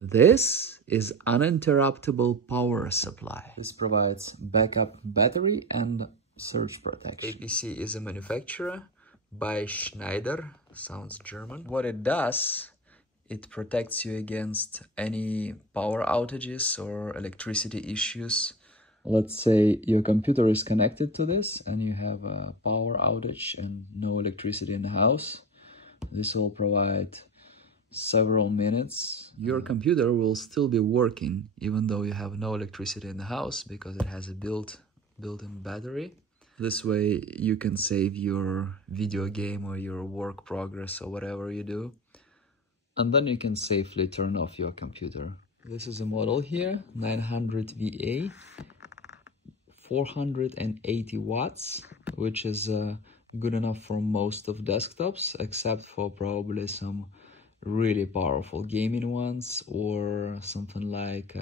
This is uninterruptible power supply. This provides backup battery and surge protection. APC is a manufacturer by Schneider, sounds German. What it does, it protects you against any power outages or electricity issues. Let's say your computer is connected to this and you have a power outage and no electricity in the house. This will provide several minutes. Your computer will still be working even though you have no electricity in the house because it has a built-in battery. This way you can save your video game or your work progress or whatever you do. And then you can safely turn off your computer. This is a model here, 900 VA, 480 watts, which is good enough for most of desktops, except for probably some really powerful gaming ones or something like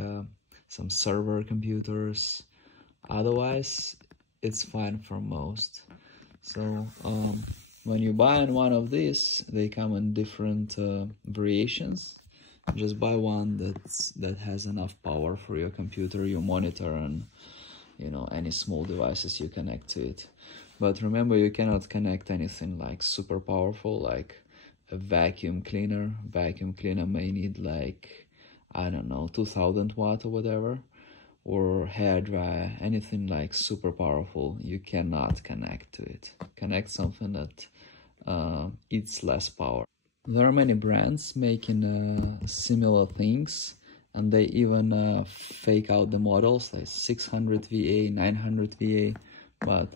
some server computers. Otherwise, it's fine for most. So when you buy one of these, they come in different variations. Just buy one that has enough power for your computer, your monitor, and any small devices you connect to it. But remember, you cannot connect anything like super powerful, like a vacuum cleaner. Vacuum cleaner may need like, I don't know, 2000 watt or whatever, or hair dryer, anything like super powerful, you cannot connect to it. Connect something that eats less power. There are many brands making similar things, and they even fake out the models like 600 VA, 900 VA, but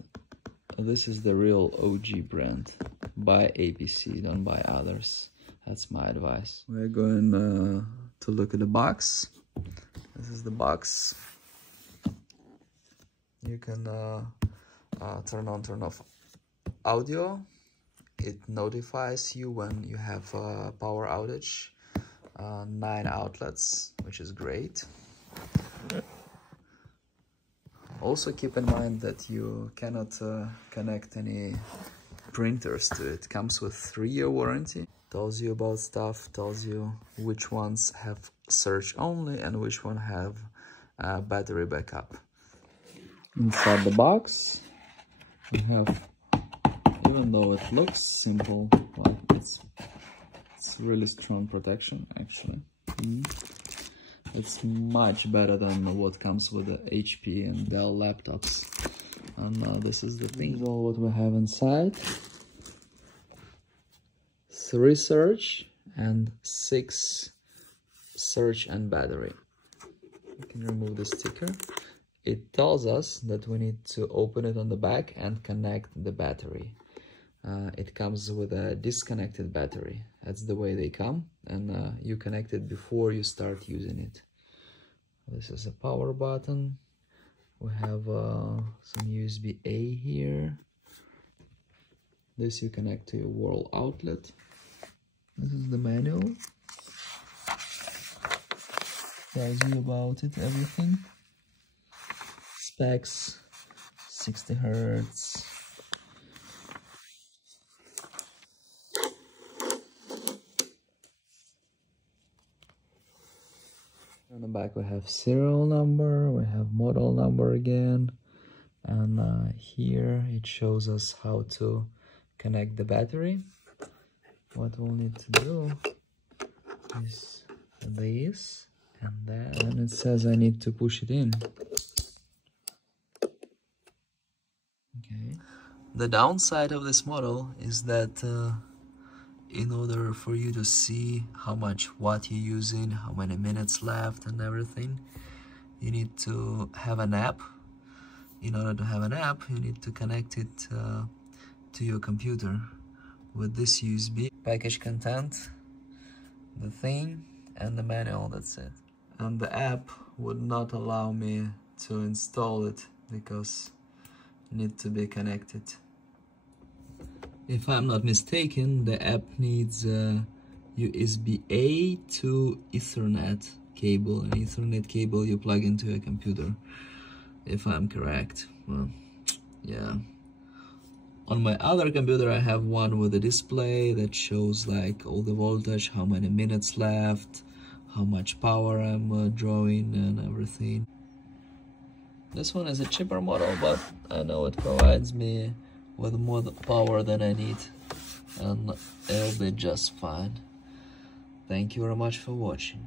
this is the real OG brand. Buy APC, don't buy others. That's my advice. We're going to look at the box. This is the box. You can turn on, turn off audio. It notifies you when you have a power outage. 9 outlets, which is great. Also keep in mind that you cannot connect any printers to it. It comes with 3-year warranty. Tells you about stuff, tells you which ones have search only and which one have battery backup. Inside the box we have, even though it looks simple, well, it's really strong protection actually. It's much better than what comes with the HP and Dell laptops. And this is the thing. This is all what we have inside. 3 search and 6 search and battery. You can remove the sticker. It tells us that we need to open it on the back and connect the battery. It comes with a disconnected battery. That's the way they come, and you connect it before you start using it. This is a power button. We have some USB-A here. This you connect to your wall outlet. This is the manual. Tells you about it, everything. Specs, 60 Hertz. On the back we have serial number, we have model number again, and here it shows us how to connect the battery. What we'll need to do is this and that, and it says I need to push it in. Okay. The downside of this model is that in order for you to see how much watt you're using, how many minutes left and everything, you need to have an app. In order to have an app, you need to connect it to your computer with this USB. Package content, the thing, and the manual, that's it. And the app would not allow me to install it because it needs to be connected. If I'm not mistaken, the app needs a USB-A to Ethernet cable, an Ethernet cable you plug into a computer, if I'm correct. Well, yeah. On my other computer I have one with a display that shows like all the voltage, how many minutes left, how much power I'm drawing and everything. This one is a cheaper model, but I know it provides me with more power than I need, and it'll be just fine. Thank you very much for watching.